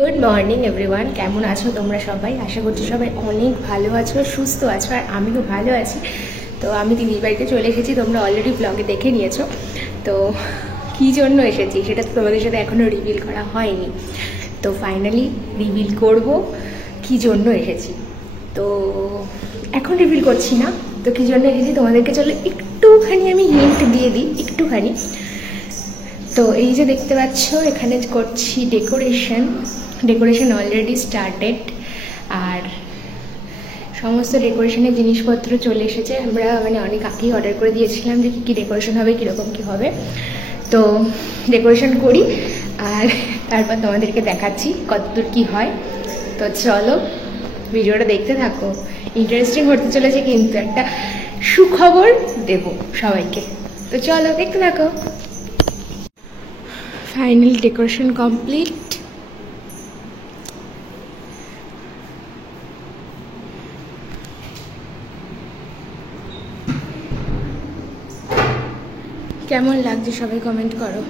Good morning everyone, কেমন আছো তোমরা সবাই? আশা করছি সবাই অনেক ভালো আছো, সুস্থ আছো, আর আমিও ভালো আছি। তো আমি দিদির বাড়িতে চলে এসেছি, তোমরা অলরেডি ব্লগে দেখে নিয়েছো। তো কী জন্য এসেছি সেটা তো তোমাদের সাথে এখনও রিভিল করা হয়নি, তো ফাইনালি রিভিল করব কী জন্য এসেছি। তো এখন রিভিল করছি না, তো কী জন্য এসেছি তোমাদেরকে চলো একটুখানি আমি হিন্ট দিয়ে দিই, একটুখানি। তো এই যে দেখতে পাচ্ছ এখানে করছি ডেকোরেশন অলরেডি স্টার্টেড, আর সমস্ত ডেকোরেশনের জিনিসপত্র চলে এসেছে। আমরা অনেক আগেই অর্ডার করে দিয়েছিলাম যে কী ডেকোরেশন হবে, কীরকম কী হবে। তো ডেকোরেশন করি আর তারপর তোমাদেরকে দেখাচ্ছি কতদূর কী হয়। তো চলো ভিডিওটা দেখতে থাকো, ইন্টারেস্টিং হতে চলেছে, কিন্তু একটা সুখবর দেব সবাইকে। তো চলো দেখতে থাকো। Final decoration complete. কেমন লাগছে সবাই কমেন্ট করো।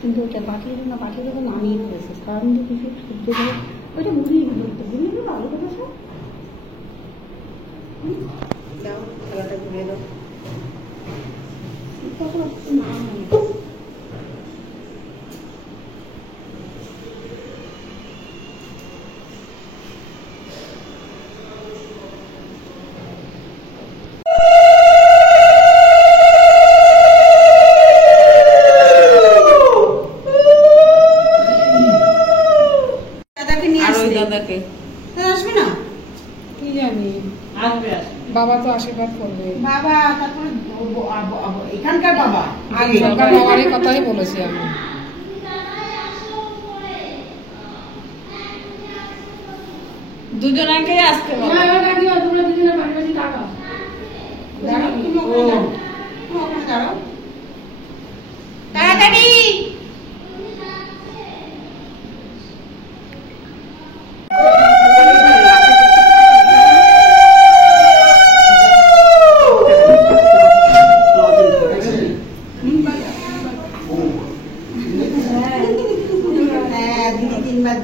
কিন্তু ওটা পাঠিয়ে দেবো নামিয়ে ফেলেছে, কারণ কিছু সহ্য করে ওইটা ঘুরিয়ে ঘুরিয়ে ভালো কথা সব দাও, খেলাটা ঘুরিয়ে দাও। আসবে না কি জানি, আসবে বাবা তো আশীর্বাদ করবে। বাবা তারপরে এখানকার বাবা আগে বাবার কথাই বলেছি আমি। দুজনাকে আসতে বলো। দাঁড়াও তাড়াতাড়ি।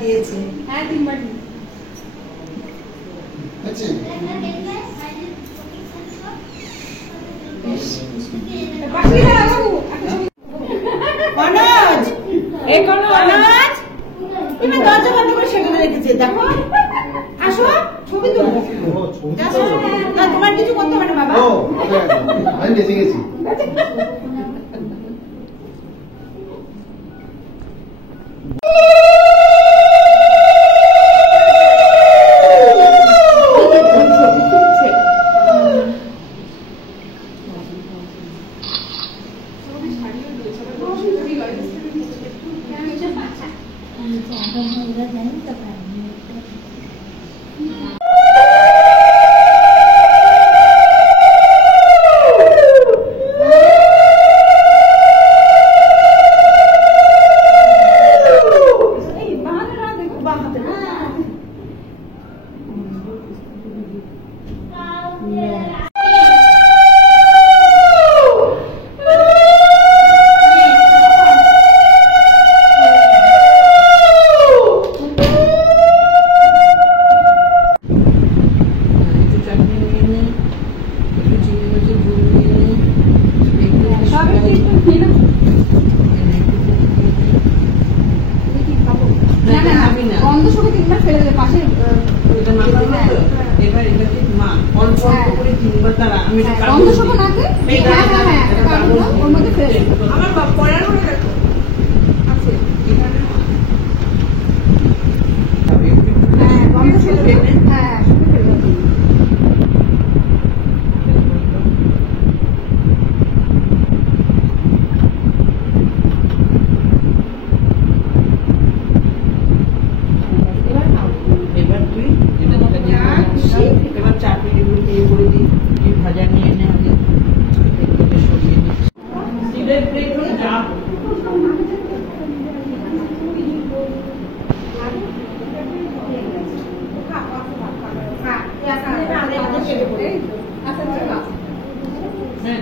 দিয়েছে হ্যাঁ 3 বার আচ্ছা মনোজ মনোজ তুমি দরজা বন্ধ করে সেখানে রেখেছে, দেখো আসো ছবি তুলো। না তোমার কিছু করতে হবে না বাবা, আমি বেঁচে গেছি। হ্যাঁ